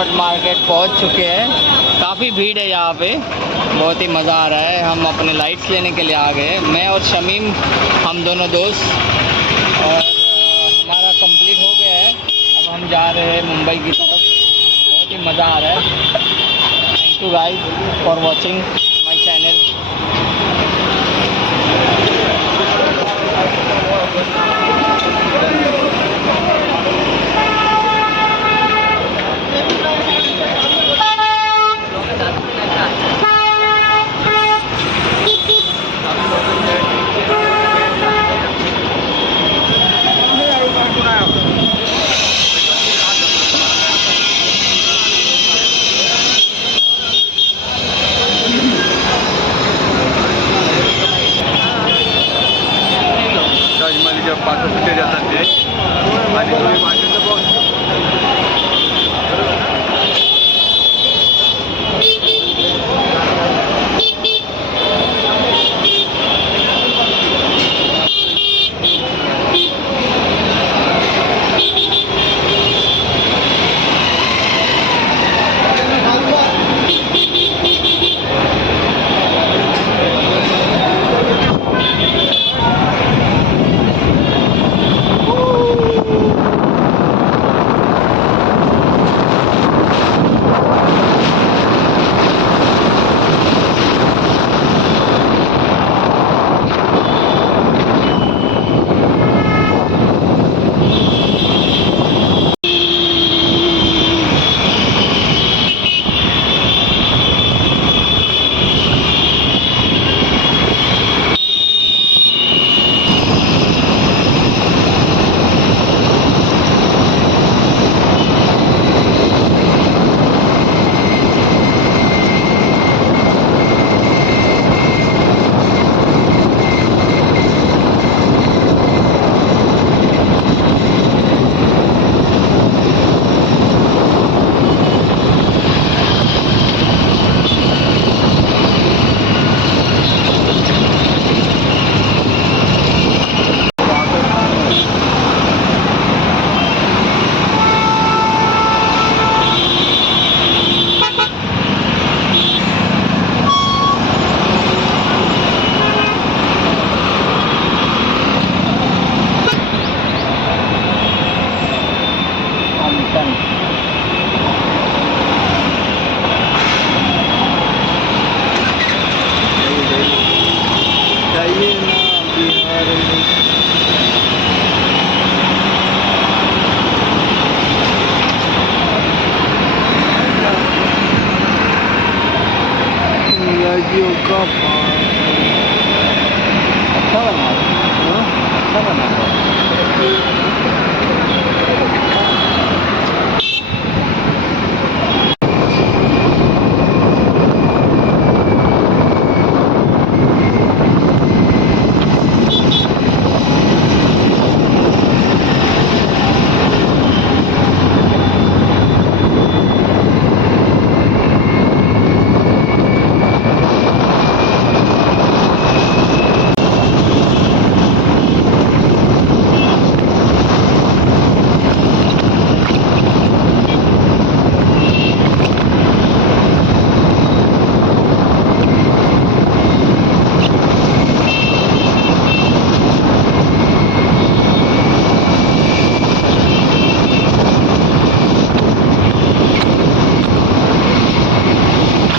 Airport market पहुंच चुके हैं। काफ़ी भीड़ है यहाँ पे, बहुत ही मज़ा आ रहा है। हम अपने लाइट्स लेने के लिए आ गए, मैं और शमीम, हम दोनों दोस्त। और हमारा कंप्लीट हो गया है, अब हम जा रहे हैं मुंबई की तरफ। बहुत ही मज़ा आ रहा है। Thank you guys for watching my channel. Taj Mahal जब पास जाता